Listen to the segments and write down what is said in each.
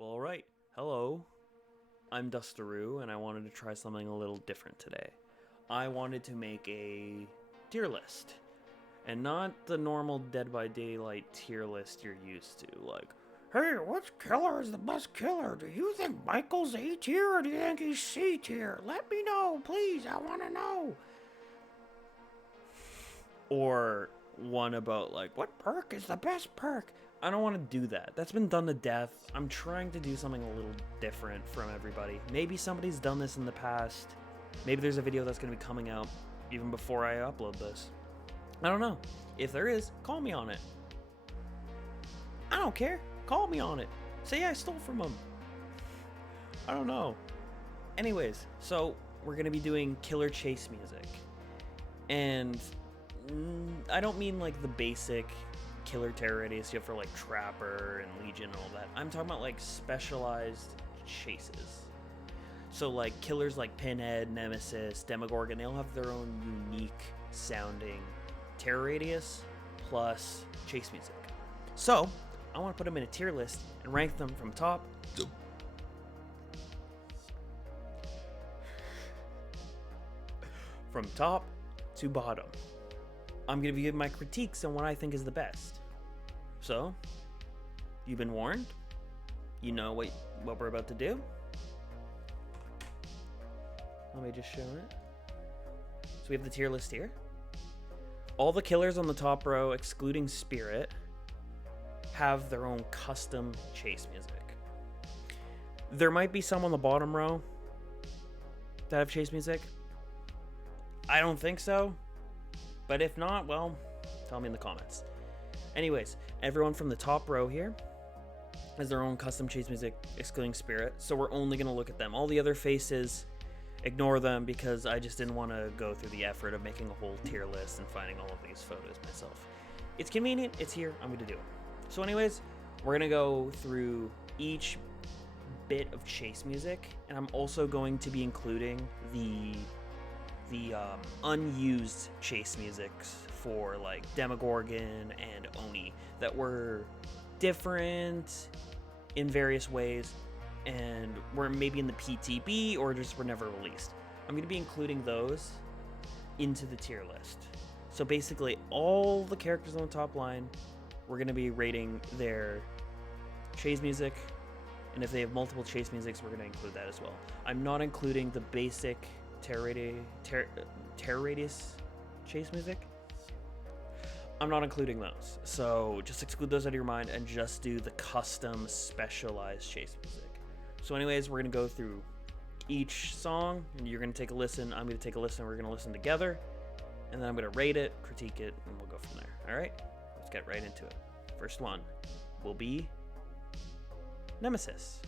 Well, alright. Hello. I'm Dustaroo, and I wanted to try something a little different today. I wanted to make a tier list. And not the normal Dead by Daylight tier list you're used to, like, hey, which killer is the best killer? Do you think Michael's A tier or do you think he's C tier? Let me know, please, I want to know. Or one about, like, what perk is the best perk? I don't want to do that. That's been done to death. I'm trying to do something a little different from everybody. Maybe somebody's done this in the past. Maybe there's a video that's going to be coming out even before I upload this. I don't know. If there is, call me on it. I don't care. Call me on it. Say I stole from them. I don't know. Anyways, so we're going to be doing killer chase music. And I don't mean like the basic killer terror radius you have for like Trapper and Legion and all that. I'm talking about like specialized chases. So like killers like Pinhead, Nemesis, Demogorgon, they'll have their own unique sounding terror radius plus chase music. So I want to put them in a tier list and rank them from top to bottom. I'm going to be giving my critiques on what I think is the best. So, you've been warned. You know what we're about to do. Let me just show it. So we have the tier list here. All the killers on the top row, excluding Spirit, have their own custom chase music. There might be some on the bottom row that have chase music. I don't think so. But if not, well, tell me in the comments. Anyways, everyone from the top row here has their own custom chase music, excluding Spirit. So we're only going to look at them. All the other faces, ignore them because I just didn't want to go through the effort of making a whole tier list and finding all of these photos myself. It's convenient. It's here. I'm going to do it. So anyways, we're going to go through each bit of chase music. And I'm also going to be including the unused chase musics for like Demogorgon and Oni that were different in various ways and were maybe in the PTB or just were never released. I'm going to be including those into the tier list. So basically all the characters on the top line, we're going to be rating their chase music, and if they have multiple chase musics, we're going to include that as well. I'm not including the basic terror radius chase music. I'm not including those, so just exclude those out of your mind and just do the custom specialized chase music. So anyways, we're gonna go through each song and you're gonna take a listen, I'm gonna take a listen, we're gonna listen together, and then I'm gonna rate it, critique it, and we'll go from there. All right, let's get right into it. First one will be Nemesis.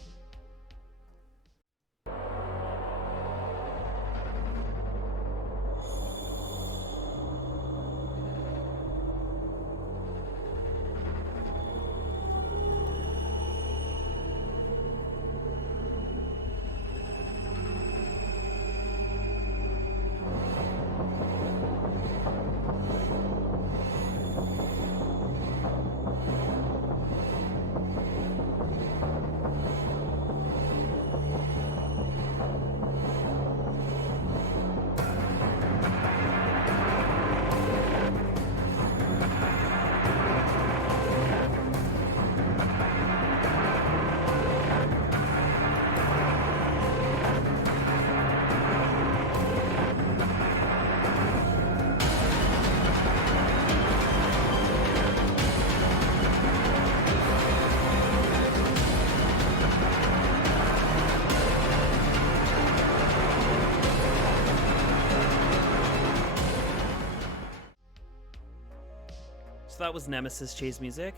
So that was Nemesis chase music.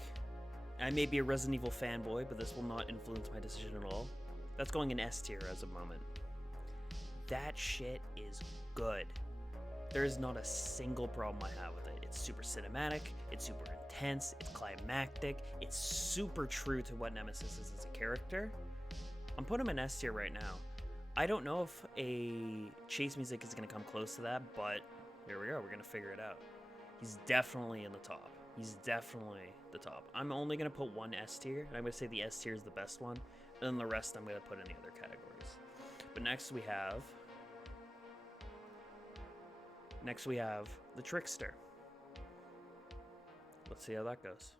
I may be a Resident Evil fanboy, but this will not influence my decision at all. That's going in S tier as of moment. That shit is good. There is not a single problem I have with it. It's super cinematic, it's super intense, it's climactic, it's super true to what Nemesis is as a character. I'm putting him in S tier right now. I don't know if a chase music is going to come close to that, but here we go, we're going to figure it out. He's definitely in the top. He's definitely the top. I'm only going to put one S tier, and I'm going to say the S tier is the best one, And then the rest I'm going to put in the other categories. But next we have the Trickster. Let's see how that goes.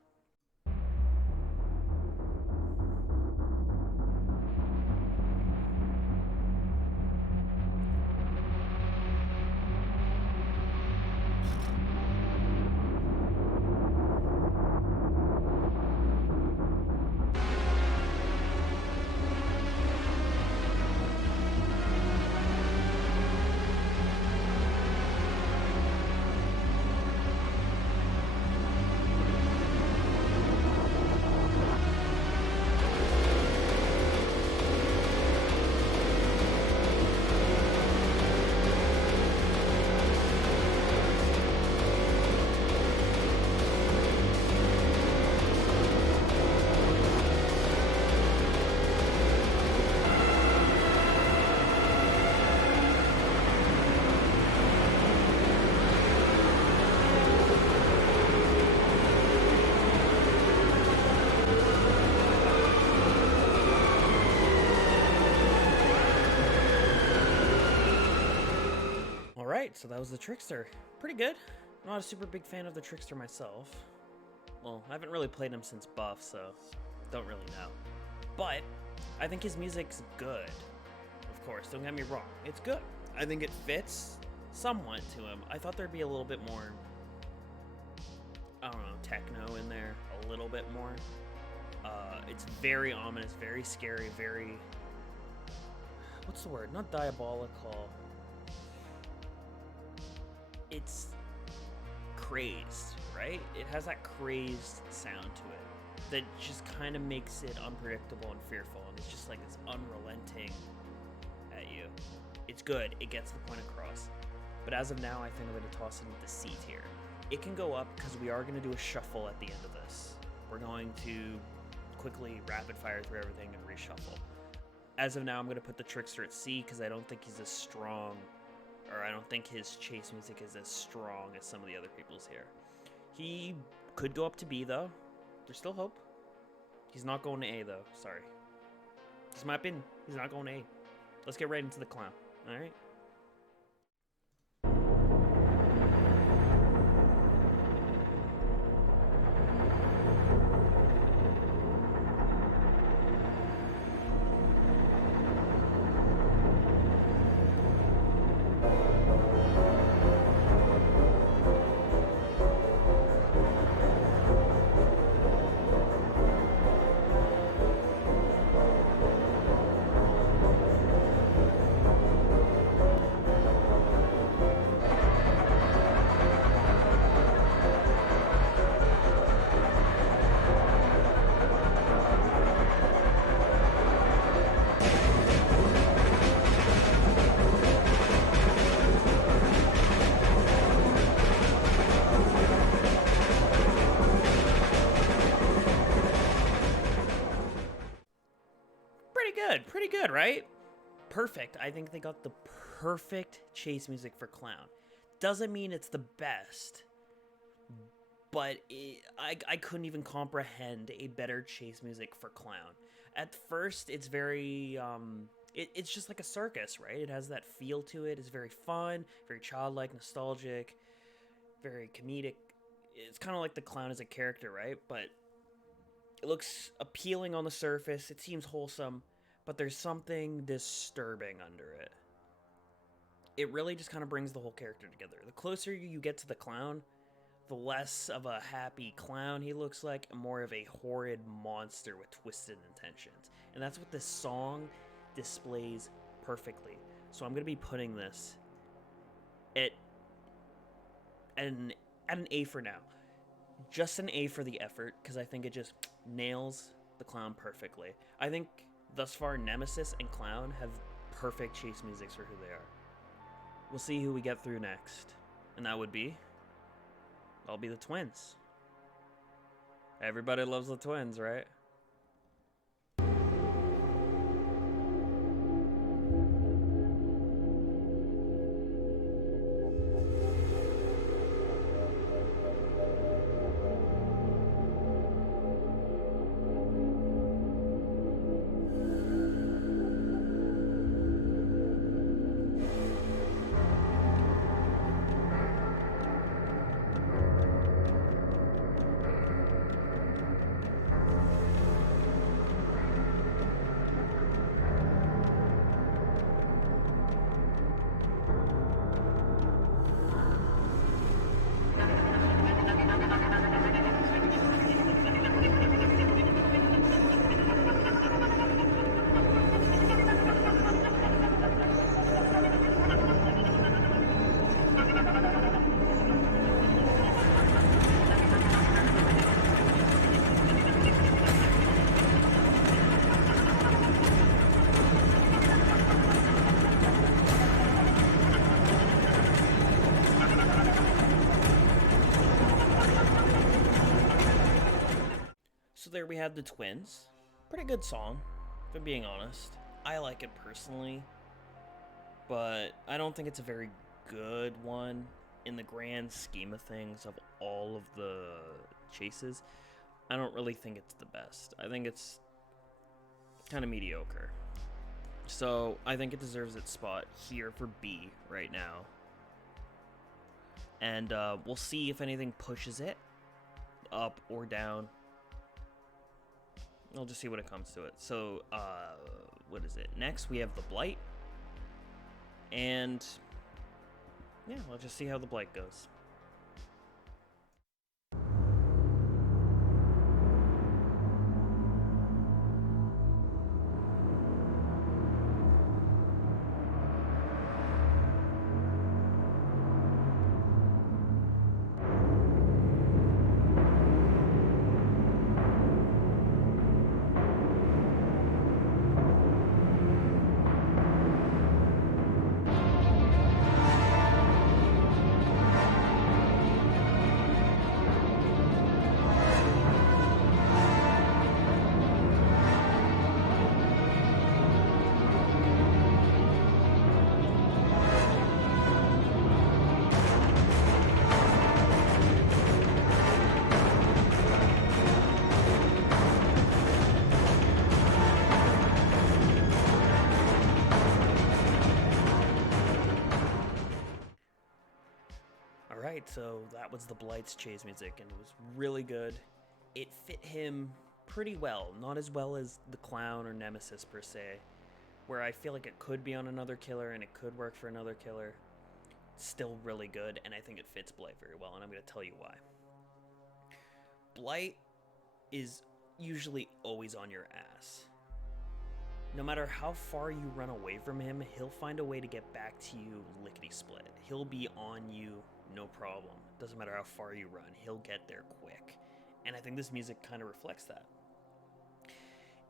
Alright, so that was the Trickster. Pretty good. I'm not a super big fan of the Trickster myself. Well, I haven't really played him since Buff, so don't really know. But I think his music's good. Of course, don't get me wrong. It's good. I think it fits somewhat to him. I thought there'd be a little bit more, I don't know, techno in there. A little bit more. It's very ominous, very scary, very... What's the word? Not diabolical. It's crazed, right? It has that crazed sound to it that just kind of makes it unpredictable and fearful, and it's just like this unrelenting at you. It's good. It gets the point across. But as of now, I think I'm going to toss it into C tier. It can go up because we are going to do a shuffle at the end of this. We're going to quickly rapid fire through everything and reshuffle. As of now, I'm going to put the Trickster at C because I don't think he's as strong, or I don't think his chase music is as strong as some of the other people's here. He could go up to B, though. There's still hope. He's not going to A, though. Sorry. This might be. He's not going to A. Let's get right into the clown. All right? Pretty good, right? Perfect. I think they got the perfect chase music for Clown. Doesn't mean it's the best, but I couldn't even comprehend a better chase music for Clown. At first, it's very, it's just like a circus, right? It has that feel to it. It's very fun, very childlike, nostalgic, very comedic. It's kind of like the Clown as a character, right? But it looks appealing on the surface. It seems wholesome. But there's something disturbing under it. It really just kind of brings the whole character together. The closer you get to the Clown, the less of a happy clown he looks like, and more of a horrid monster with twisted intentions. And that's what this song displays perfectly. So I'm going to be putting this at an A for now. Just an A for the effort, because I think it just nails the Clown perfectly. I think thus far, Nemesis and Clown have perfect chase musics for who they are. We'll see who we get through next. And that would be... I'll be the twins. Everybody loves the twins, right? there we had the Twins. Pretty good song, if I'm being honest. I like it personally, but I don't think it's a very good one in the grand scheme of things of all of the chases. I don't really think it's the best. I think it's kind of mediocre. So I think it deserves its spot here for B right now. And we'll see if anything pushes it up or down. I'll just see when it comes to it. So, what is it? Next, we have the Blight. And, yeah, we'll just see how the Blight goes. Alright, so that was the Blight's chase music, and it was really good. It fit him pretty well, not as well as the Clown or Nemesis per se, where I feel like it could be on another killer and it could work for another killer. It's still really good, and I think it fits Blight very well, and I'm going to tell you why. Blight is usually always on your ass. No matter how far you run away from him, he'll find a way to get back to you lickety-split. He'll be on you, no problem. Doesn't matter how far you run, he'll get there quick. And I think this music kind of reflects that.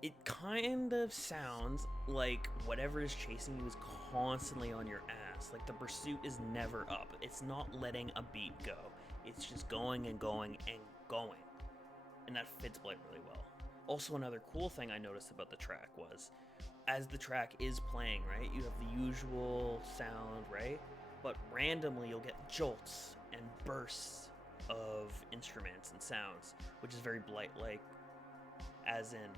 It kind of sounds like whatever is chasing you is constantly on your ass. Like the pursuit is never up. It's not letting a beat go. It's just going and going and going. And that fits Blight really well. Also, another cool thing I noticed about the track was, as the track is playing, right, you have the usual sound, right? But randomly you'll get jolts and bursts of instruments and sounds, which is very Blight-like, as in,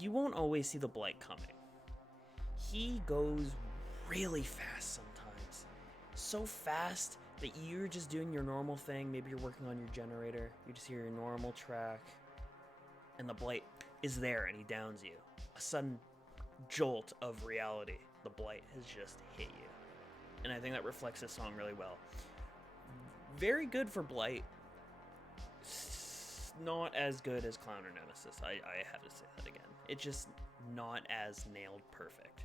you won't always see the Blight coming. He goes really fast sometimes. So fast that you're just doing your normal thing. Maybe you're working on your generator. You just hear your normal track. And the Blight is there and he downs you. A sudden jolt of reality. The Blight has just hit you. And I think that reflects this song really well. Very good for Blight. Not as good as Clown or Nemesis. I have to say that again. It's just not as nailed perfect.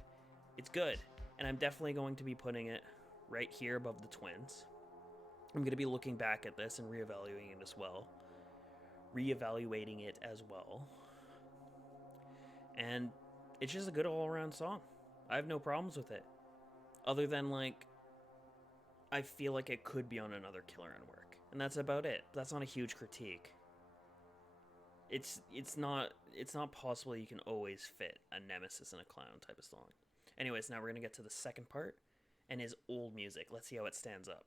It's good. And I'm definitely going to be putting it right here above the Twins. I'm going to be looking back at this and reevaluating it as well. And it's just a good all-around song. I have no problems with it. Other than, like, I feel like it could be on another killer and work. And that's about it. That's not a huge critique. It's not possible you can always fit a Nemesis and a Clown type of song. Anyways, now we're going to get to the second part and his old music. Let's see how it stands up.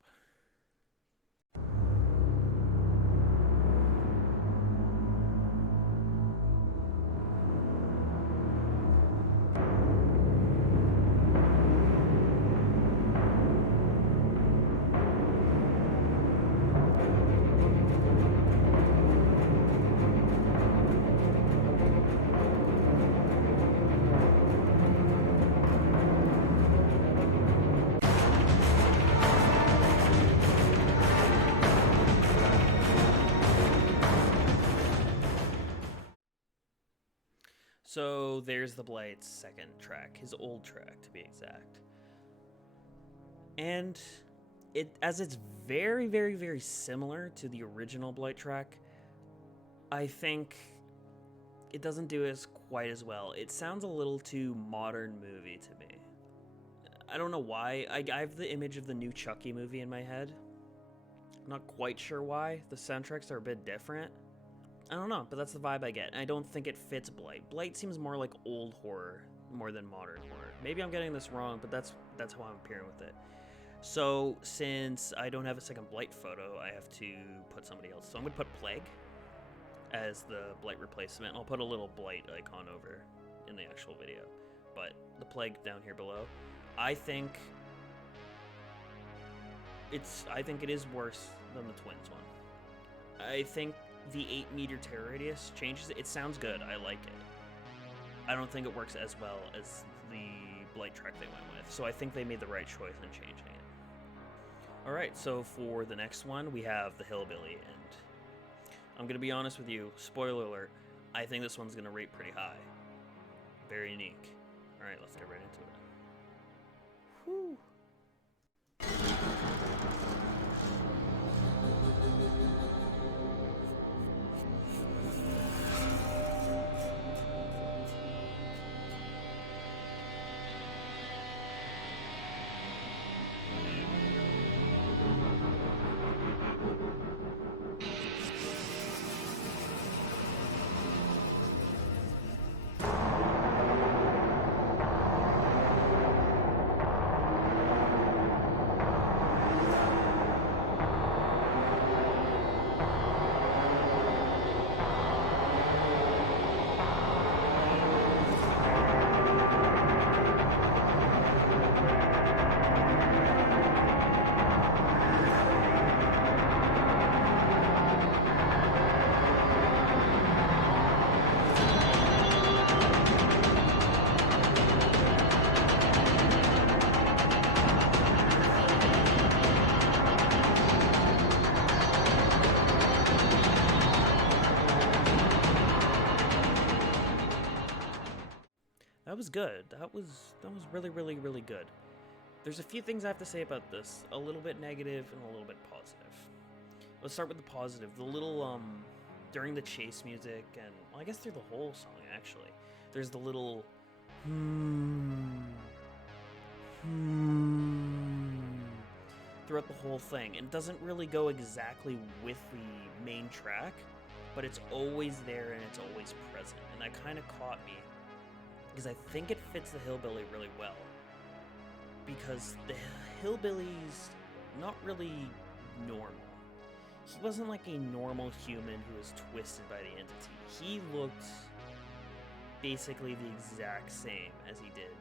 So there's the Blight's second track, his old track to be exact. And it's very, very, very similar to the original Blight track, I think it doesn't do as quite as well. It sounds a little too modern movie to me. I don't know why. I have the image of the new Chucky movie in my head. I'm not quite sure why. The soundtracks are a bit different. I don't know, but that's the vibe I get. And I don't think it fits Blight. Blight seems more like old horror more than modern horror. Maybe I'm getting this wrong, but that's how I'm appearing with it. So since I don't have a second Blight photo, I have to put somebody else. So I'm gonna put Plague as the Blight replacement. I'll put a little Blight icon over in the actual video, but the Plague down here below. I think it is worse than the Twins one. I think the 8-meter terror radius changes it. It sounds good. I like it. I don't think it works as well as the Blight track they went with. So I think they made the right choice in changing it. Alright, so for the next one, we have the Hillbilly, and I'm going to be honest with you, spoiler alert, I think this one's going to rate pretty high. Very unique. Alright, let's get right into it. Whew. That was good. That was really, really, really good. There's a few things I have to say about this. A little bit negative and a little bit positive. Let's start with the positive. The little, during the chase music, and well, I guess through the whole song, actually, there's the little throughout the whole thing. And it doesn't really go exactly with the main track, but it's always there and it's always present. And that kind of caught me, because I think it fits the Hillbilly really well. Because the Hillbilly's not really normal. He wasn't like a normal human who was twisted by the entity. He looked basically the exact same as he did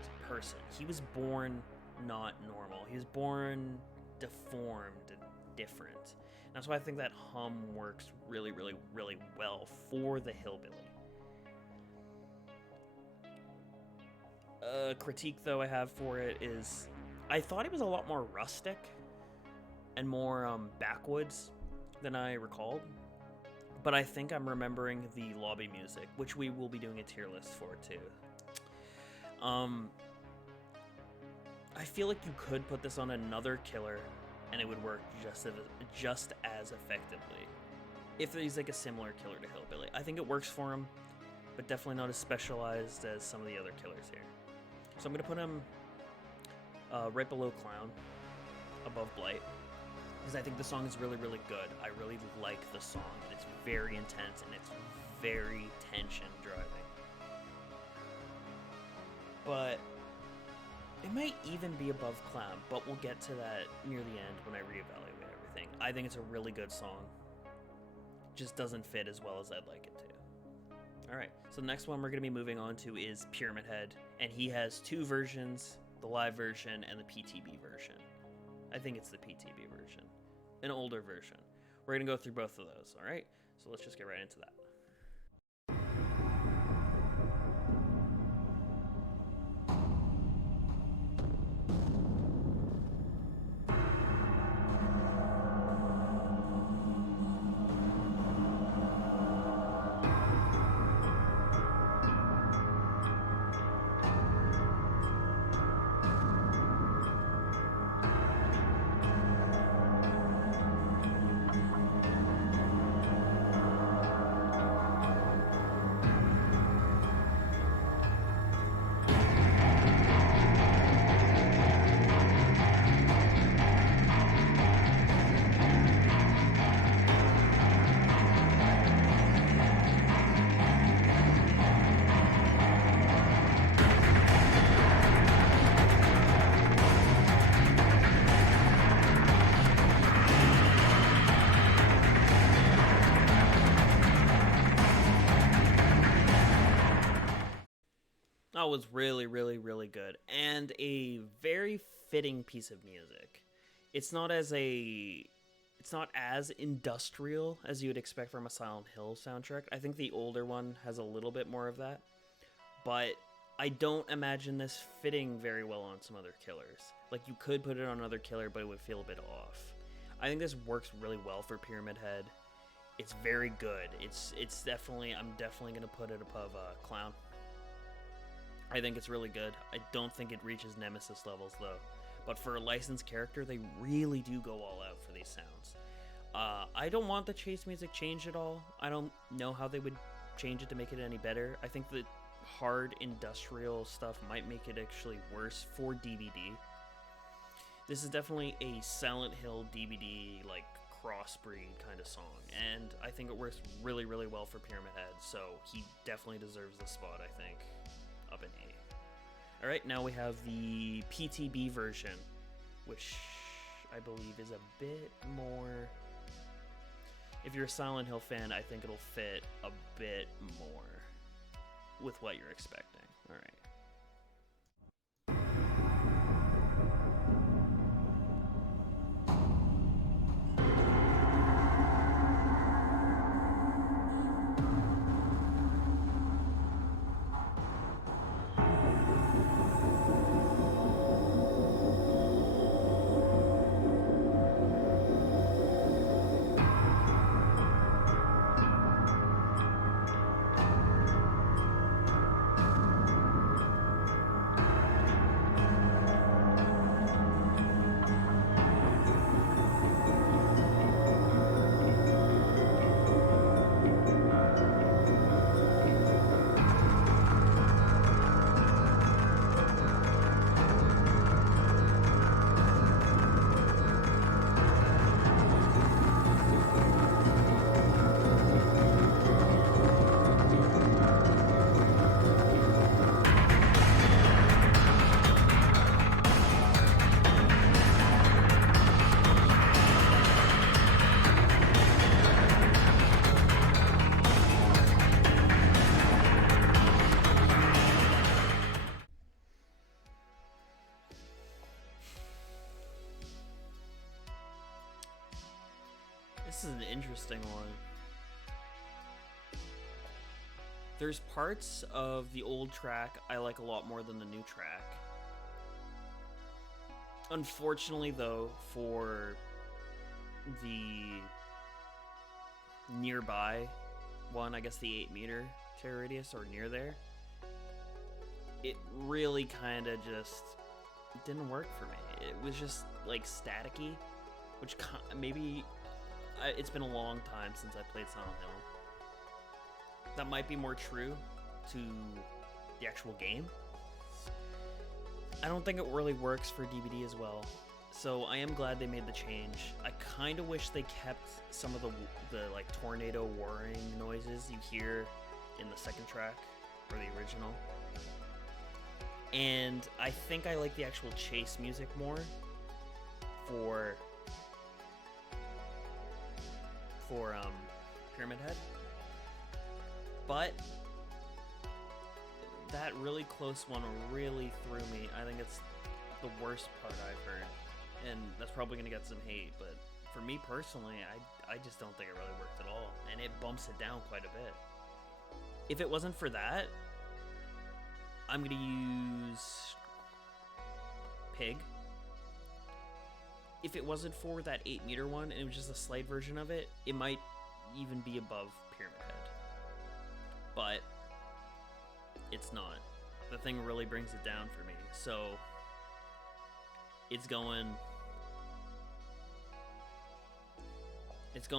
as a person. He was born not normal. He was born deformed and different. And that's why I think that hum works really, really, really well for the Hillbilly. Critique though I have for it is I thought it was a lot more rustic and more backwoods than I recalled, but I think I'm remembering the lobby music, which we will be doing a tier list for too. I feel like you could put this on another killer and it would work just as effectively if he's like a similar killer to Hillbilly. I think it works for him, but definitely not as specialized as some of the other killers here. So I'm going to put him right below Clown, above Blight, because I think the song is really, really good. I really like the song, and it's very intense, and it's very tension-driving. But it might even be above Clown, but we'll get to that near the end when I reevaluate everything. I think it's a really good song. Just doesn't fit as well as I'd like it to. Alright, so the next one we're going to be moving on to is Pyramid Head, and he has two versions, the live version and the PTB version. I think it's the PTB version, an older version. We're going to go through both of those, alright? So let's just get right into that. That was really, really, really good. And a very fitting piece of music. It's not as industrial as you would expect from a Silent Hill soundtrack. I think the older one has a little bit more of that. But I don't imagine this fitting very well on some other killers. Like, you could put it on another killer, but it would feel a bit off. I think this works really well for Pyramid Head. It's very good. It's definitely, I'm definitely going to put it above Clown. I think it's really good. I don't think it reaches Nemesis levels, though. But for a licensed character, they really do go all out for these sounds. I don't want the chase music changed at all. I don't know how they would change it to make it any better. I think the hard industrial stuff might make it actually worse for DVD. This is definitely a Silent Hill DVD, like, crossbreed kind of song, and I think it works really, really well for Pyramid Head, so he definitely deserves the spot, I think, up in A. Alright, now we have the PTB version, which I believe is a bit more... If you're a Silent Hill fan, I think it'll fit a bit more with what you're expecting. Alright. This is an interesting one. There's parts of the old track I like a lot more than the new track. Unfortunately, though, for the nearby one, I guess the 8-meter terror radius, or near there, it really kind of just didn't work for me. It was just, like, staticky, which maybe... It's been a long time since I played Silent Hill. That might be more true to the actual game. I don't think it really works for DVD as well. So I am glad they made the change. I kind of wish they kept some of the like tornado whirring noises you hear in the second track or the original. And I think I like the actual chase music more for Pyramid Head. But that really close one really threw me. I think it's the worst part I've heard. And that's probably going to get some hate, but for me personally, I just don't think it really worked at all. And it bumps it down quite a bit. If it wasn't for that, I'm going to use Pig. If it wasn't for that 8-meter one and it was just a slight version of it, it might even be above Pyramid Head. But it's not. The thing really brings it down for me. So it's going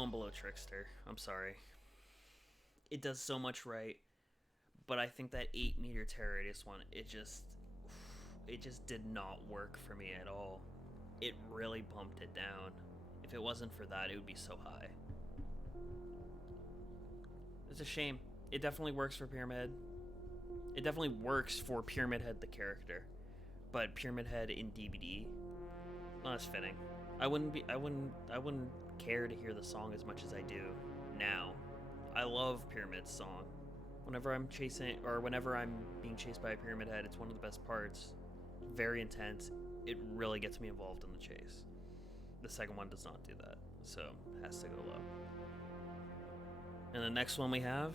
below Trickster. I'm sorry. It does so much right, but I think that 8-meter terror radius one, it just did not work for me at all. It really bumped it down. If it wasn't for that, it would be so high. It's a shame. It definitely works for Pyramid Head. It definitely works for Pyramid Head the character, but Pyramid Head in DVD, not as fitting. I wouldn't care to hear the song as much as I do now. I love Pyramid's song, Whenever I'm chasing, or whenever I'm being chased by a Pyramid Head, it's one of the best parts. Very intense. It really gets me involved in the chase. The second one does not do that, so it has to go low. And the next one we have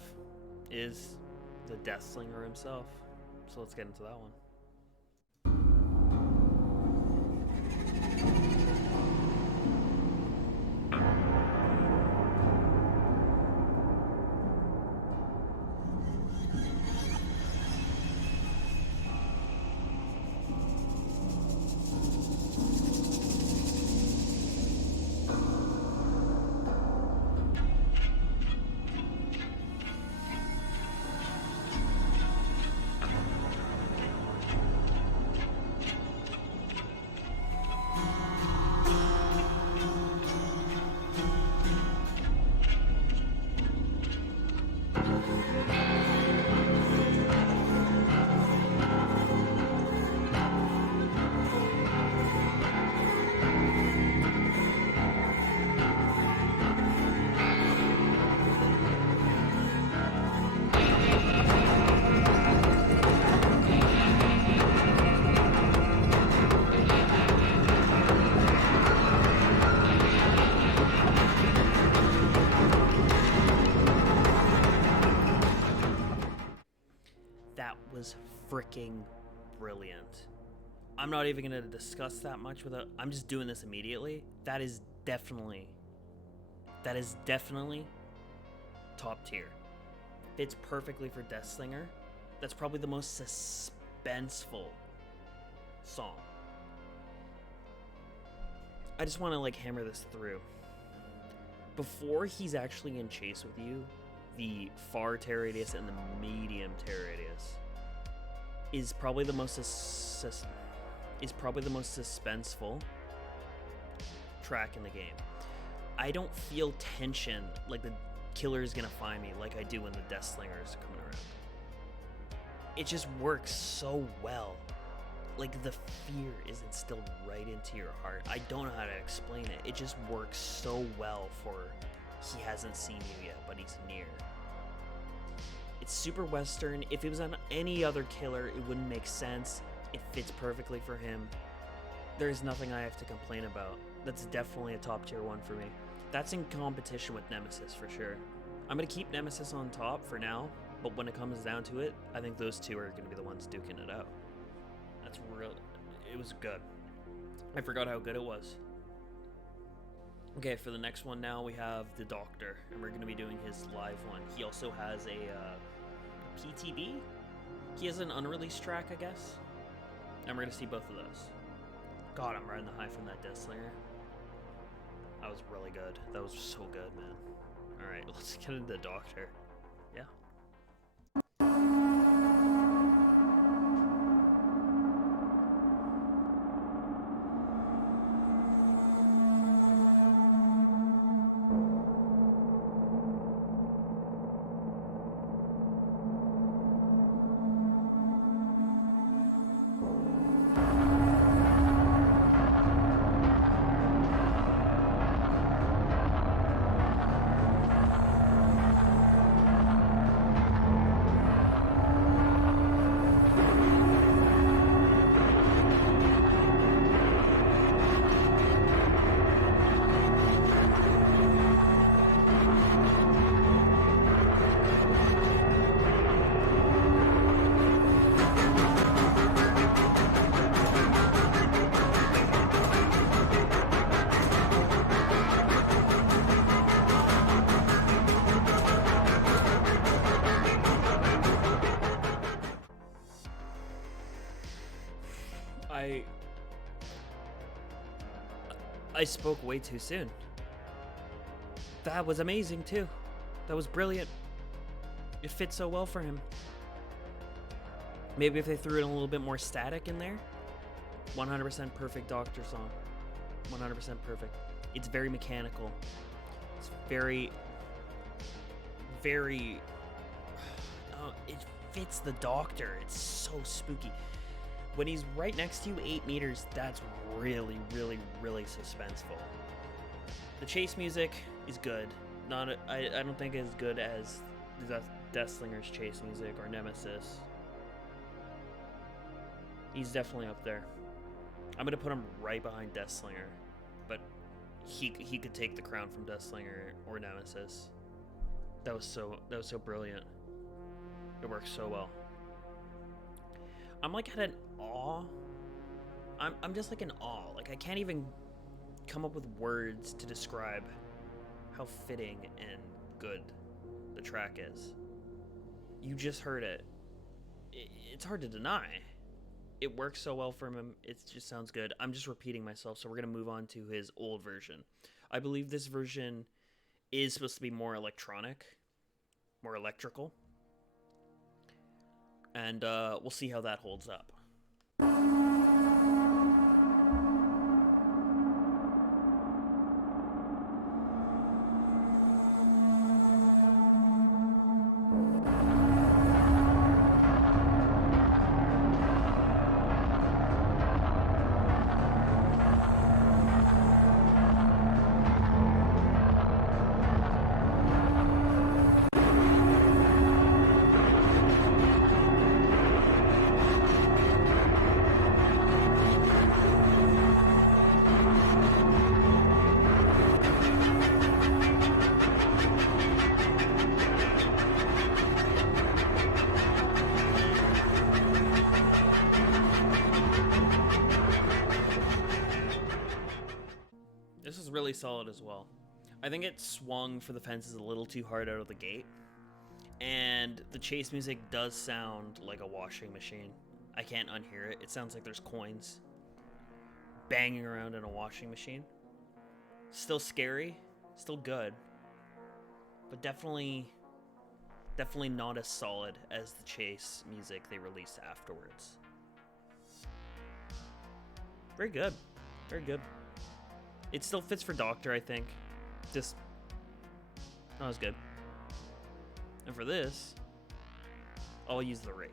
is the Deathslinger himself. So let's get into that one. Was freaking brilliant. I'm not even going to discuss that much without. I'm just doing this immediately. That is definitely top tier. Fits perfectly for Deathslinger. That's probably the most suspenseful song. I just want to like hammer this through. Before he's actually in chase with you, the far tear radius and the medium tear radius is probably the most suspenseful track in the game. I don't feel tension like the killer is gonna find me like I do when the Deathslinger is coming around. It just works so well. Like the fear is instilled right into your heart. I don't know how to explain it. It just works so well for he hasn't seen you yet, but he's near. It's super Western. If it was on any other killer, it wouldn't make sense. It fits perfectly for him. There's nothing I have to complain about. That's definitely a top tier one for me. That's in competition with Nemesis for sure. I'm going to keep Nemesis on top for now, but when it comes down to it, I think those two are going to be the ones duking it out. That's real. It was good. I forgot how good it was. Okay, for the next one now we have the Doctor, and we're going to be doing his live one. He also has a PTB. He has an unreleased track, I guess. And we're going to see both of those. God, I'm riding the high from that Deathslinger. That was really good. That was so good, man. Alright, let's get into the Doctor. Yeah. I spoke way too soon. That was amazing too. That was brilliant. It fits so well for him. Maybe if they threw in a little bit more static in there. 100% perfect Doctor song. 100% perfect. It's very mechanical. It's very... it fits the Doctor. It's so spooky. When he's right next to you, 8 meters, that's really, really, really suspenseful. The chase music is good. I don't think as good as Deathslinger's chase music, or Nemesis. He's definitely up there. I'm gonna put him right behind Deathslinger, but he could take the crown from Deathslinger or Nemesis. That was so brilliant. It works so well. I'm like at an awe. I'm just like in awe. Like I can't even come up with words to describe how fitting and good the track is. You just heard it. It's hard to deny. It works so well for him. It just sounds good. I'm just repeating myself, so we're going to move on to his old version. I believe this version is supposed to be more electronic, more electrical. And we'll see how that holds up. This is really solid as well. I think it swung for the fences a little too hard out of the gate, and the chase music does sound like a washing machine. I can't unhear it. It sounds like there's coins banging around in a washing machine. Still scary, still good, but definitely not as solid as the chase music they released afterwards. Very good. Very good. It still fits for Doctor, I think. Just not as good. And for this, I'll use the Wraith.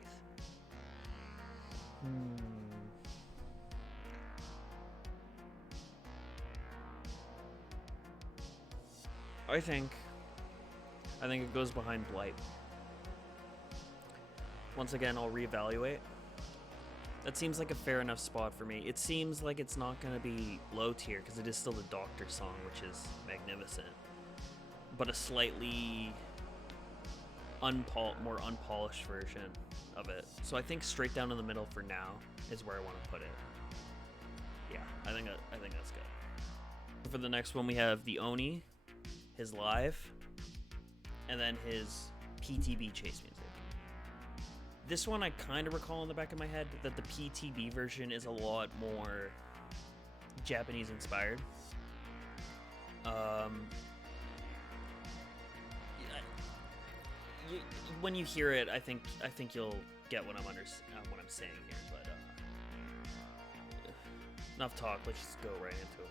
I think it goes behind Blight. Once again, I'll reevaluate. That seems like a fair enough spot for me. It seems like it's not going to be low tier because it is still the Doctor song, which is magnificent, but a slightly more unpolished version of it. So I think straight down in the middle for now is where I want to put it. Yeah, I think that's good. For the next one, we have the Oni, his live, and then his PTB chase music. This one I kind of recall in the back of my head that the PTB version is a lot more Japanese inspired. When you hear it, I think you'll get what I'm saying here. But enough talk. Let's just go right into it.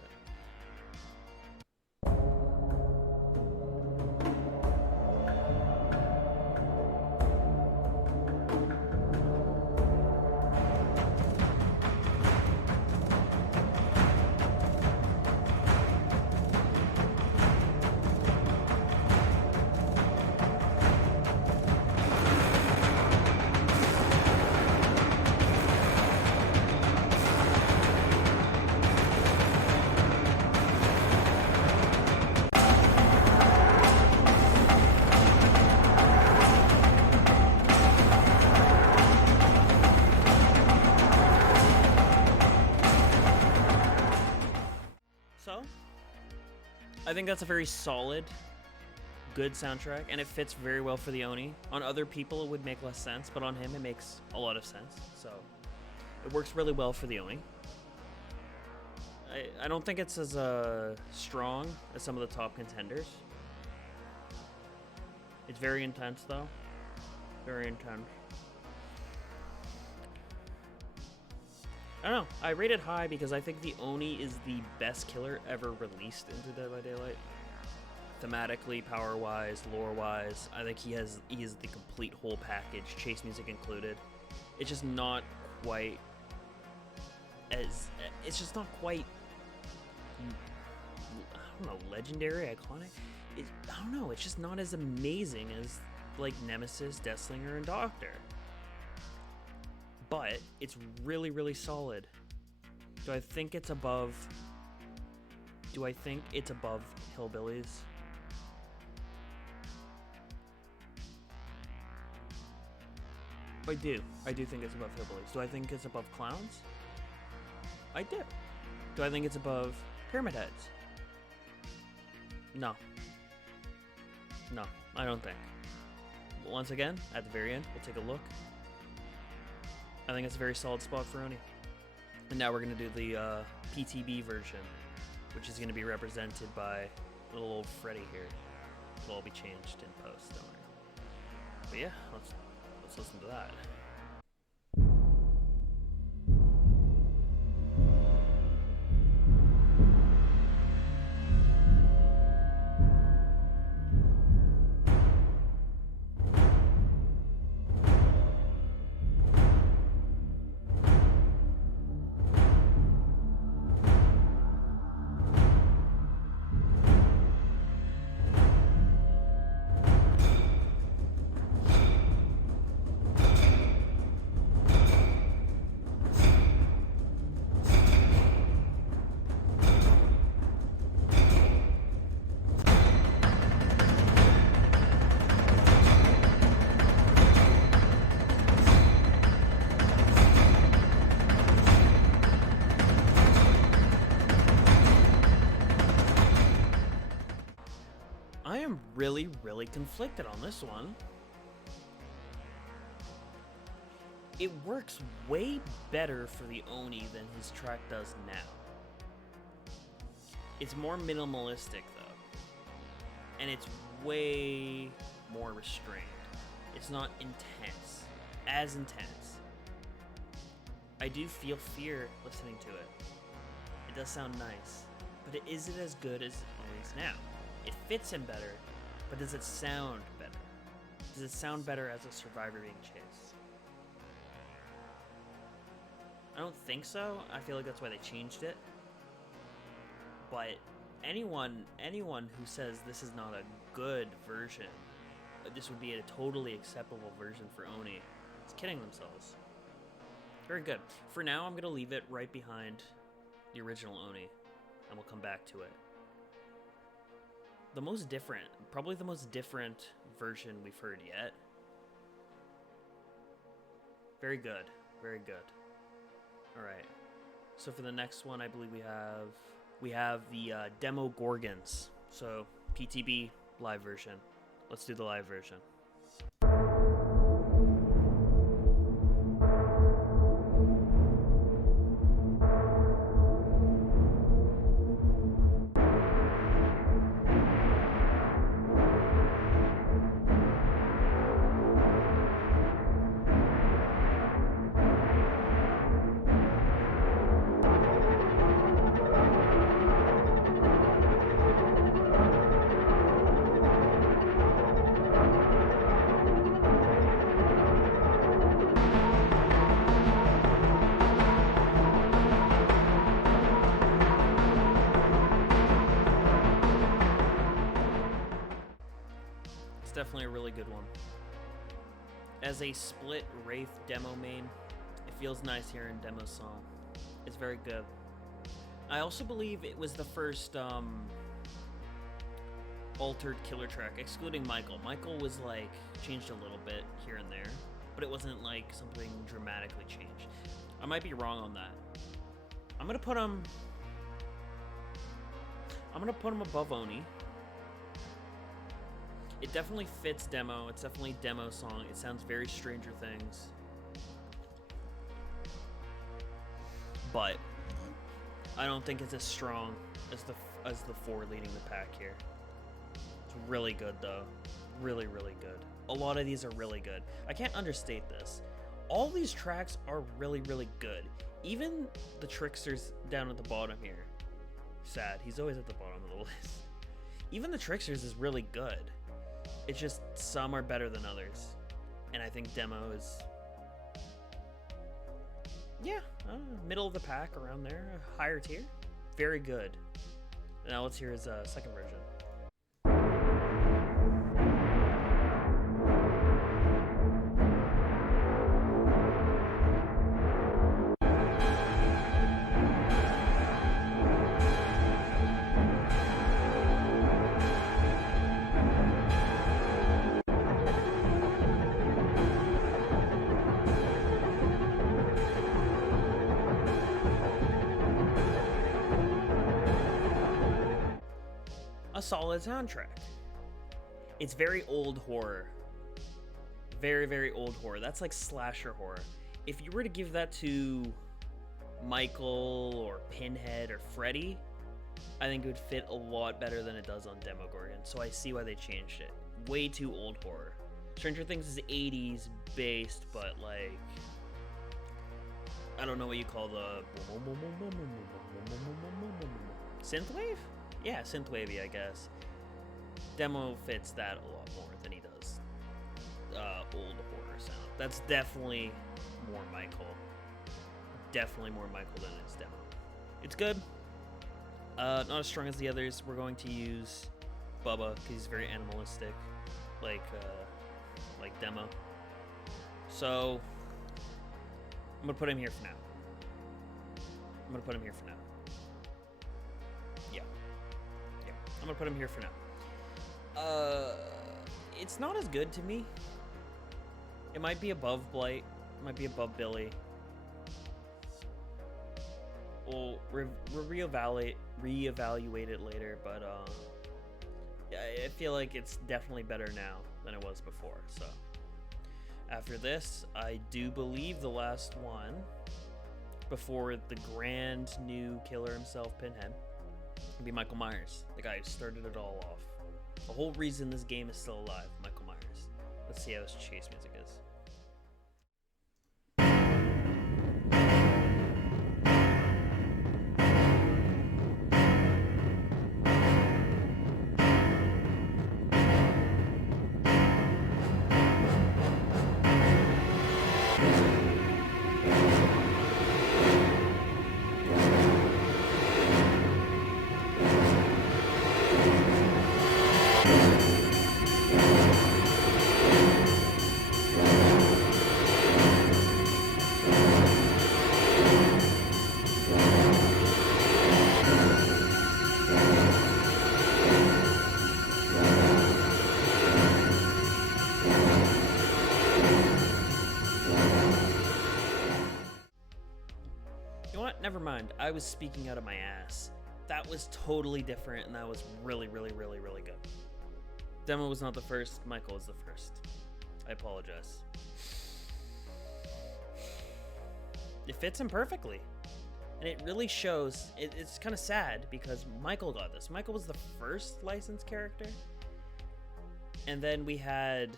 I think that's a very solid, good soundtrack, and it fits very well for the Oni. On other people, it would make less sense, but on him, it makes a lot of sense. So it works really well for the Oni. I don't think it's as strong as some of the top contenders. It's very intense, though. Very intense. I don't know. I rate it high because I think the Oni is the best killer ever released into Dead by Daylight. Thematically, power-wise, lore-wise, I think he is the complete whole package, chase music included. It's just not quite I don't know, legendary, iconic. I don't know. It's just not as amazing as like Nemesis, Deathslinger, and Doctor. But it's really, really solid. Do I think it's above Hillbillies? I do. I do think it's above Hillbillies. Do I think it's above Clowns? I do. Do I think it's above Pyramid Heads? No. No, I don't think. Once again, at the very end, we'll take a look. I think it's a very solid spot for Oni. And now we're going to do the PTB version, which is going to be represented by little old Freddy here. It'll all be changed in post, don't worry. But yeah, let's listen to that. I am really, really conflicted on this one. It works way better for the Oni than his track does now. It's more minimalistic though, and it's way more restrained. It's not intense, as intense. I do feel fear listening to it. It does sound nice, but is it as good as Oni's now? It fits him better, but does it sound better? Does it sound better as a survivor being chased? I don't think so. I feel like that's why they changed it. But anyone who says this is not a good version, this would be a totally acceptable version for Oni, is kidding themselves. Very good. For now, I'm going to leave it right behind the original Oni, and we'll come back to it. Probably the most different version we've heard yet. Very good, very good. All right, so for the next one, I believe we have the Demo Gorgons. So PTB live version. Let's do the live version. Definitely a really good one. As a split Wraith demo main, it feels nice hearing Demo's song. It's very good. I also believe it was the first altered killer track, excluding Michael. Michael was like changed a little bit here and there, but it wasn't like something dramatically changed. I might be wrong on that. I'm gonna put him above Oni. It definitely fits Demo. It's definitely Demo's song. It sounds very Stranger Things. But I don't think it's as strong as the four leading the pack here. It's really good though. Really, really good. A lot of these are really good. I can't understate this. All these tracks are really, really good. Even the Trickster's down at the bottom here. Sad. He's always at the bottom of the list. Even the Trickster's is really good. It's just some are better than others. And I think Demo is, yeah, middle of the pack, around there, higher tier. Very good. Now let's hear his second version. solid soundtrack. It's very old horror. Very, very old horror. That's like slasher horror. If you were to give that to Michael or Pinhead or Freddy, I think it would fit a lot better than it does on Demogorgon. So I see why they changed it. Way too old horror. Stranger Things is 80s based, but like, I don't know what you call the synthwave? Yeah, synthwavey, I guess. Demo fits that a lot more than he does old horror sound. That's definitely more Michael. Definitely more Michael than his demo. It's good. Not as strong as the others. We're going to use Bubba because he's very animalistic, like Demo. So I'm gonna put him here for now. Yeah. I'm gonna put him here for now. It's not as good to me. It might be above Blight. It might be above Billy. We'll reevaluate it later, but I feel like it's definitely better now than it was before. So after this, I do believe the last one before the grand new killer himself, Pinhead, will be Michael Myers, the guy who started it all off. The whole reason this game is still alive, Michael Myers. Let's see how his chase music is. Never mind, I was speaking out of my ass. That was totally different, and that was really, really, really, really good. Demo was not the first, Michael was the first. I apologize. It fits him perfectly. And it really shows, it's kind of sad, because Michael got this. Michael was the first licensed character. And then we had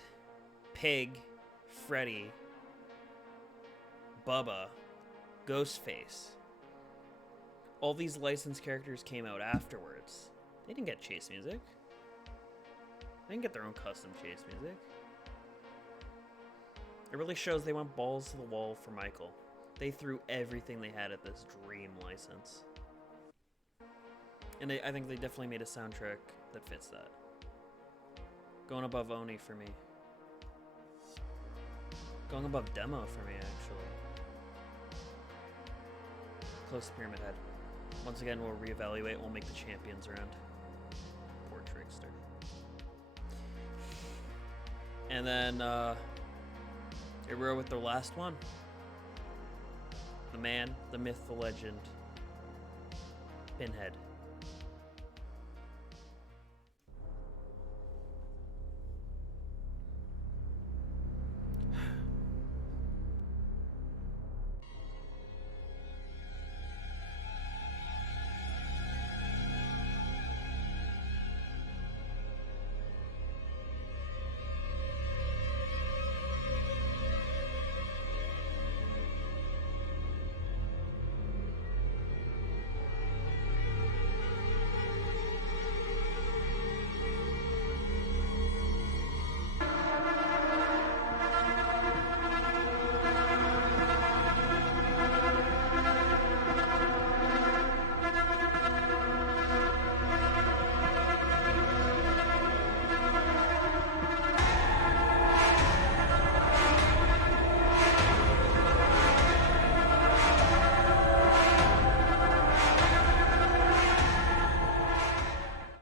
Pig, Freddy, Bubba, Ghostface. All these licensed characters came out afterwards. They didn't get chase music. They didn't get their own custom chase music. It really shows they went balls to the wall for Michael. They threw everything they had at this dream license. And I think they definitely made a soundtrack that fits that. Going above Oni for me. Going above Demo for me, actually. Close to Pyramid Head. Once again, we'll reevaluate. We'll make the champions round. Poor Trickster. And then, here we're with the last one. The man, the myth, the legend. Pinhead.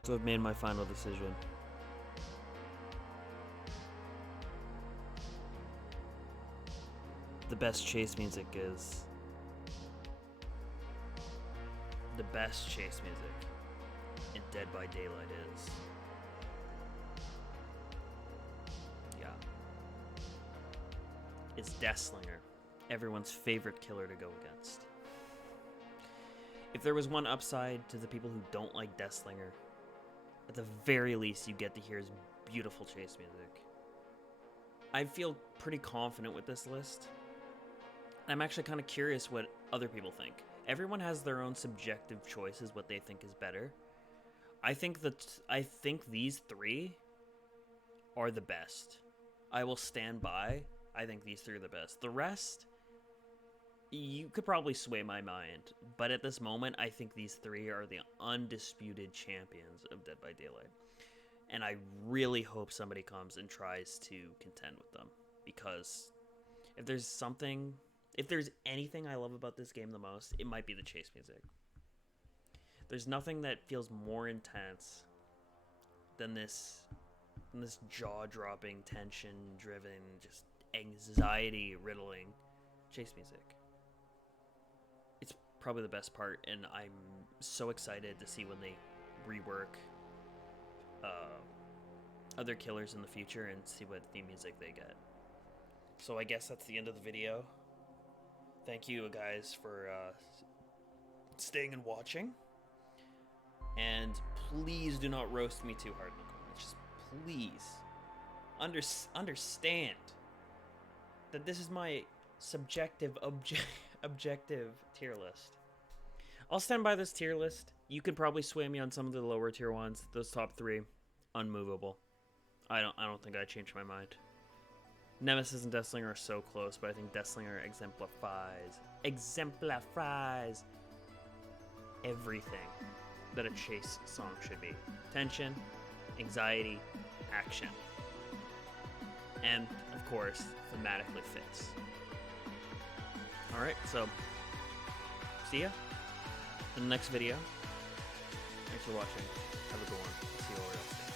So I've made my final decision. The best chase music is... The best chase music in Dead by Daylight is. Yeah. It's Deathslinger, everyone's favorite killer to go against. If there was one upside to the people who don't like Deathslinger, at the very least you get to hear his beautiful chase music. I feel pretty confident with this list. I'm actually kind of curious what other people think. Everyone has their own subjective choices, what they think is better. I think these three are the best. I will stand by. I think these three are the best. The rest, you could probably sway my mind, but at this moment, I think these three are the undisputed champions of Dead by Daylight. And I really hope somebody comes and tries to contend with them, because if there's anything I love about this game the most, it might be the chase music. There's nothing that feels more intense than this jaw-dropping, tension-driven, just anxiety-riddling chase music. It's probably the best part, and I'm so excited to see when they rework other killers in the future and see what theme music they get. So I guess that's the end of the video. Thank you guys for staying and watching. And please do not roast me too hard in the comments. Just please understand that this is my subjective objective tier list. I'll stand by this tier list. You could probably sway me on some of the lower tier ones. Those top three, unmovable. I don't think I changed my mind. Nemesis and Deathslinger are so close, but I think Deathslinger exemplifies everything that a chase song should be. Tension, anxiety, action. And, of course, thematically fits. Alright, so, see ya in the next video. Thanks for watching. Have a good one. See you all else.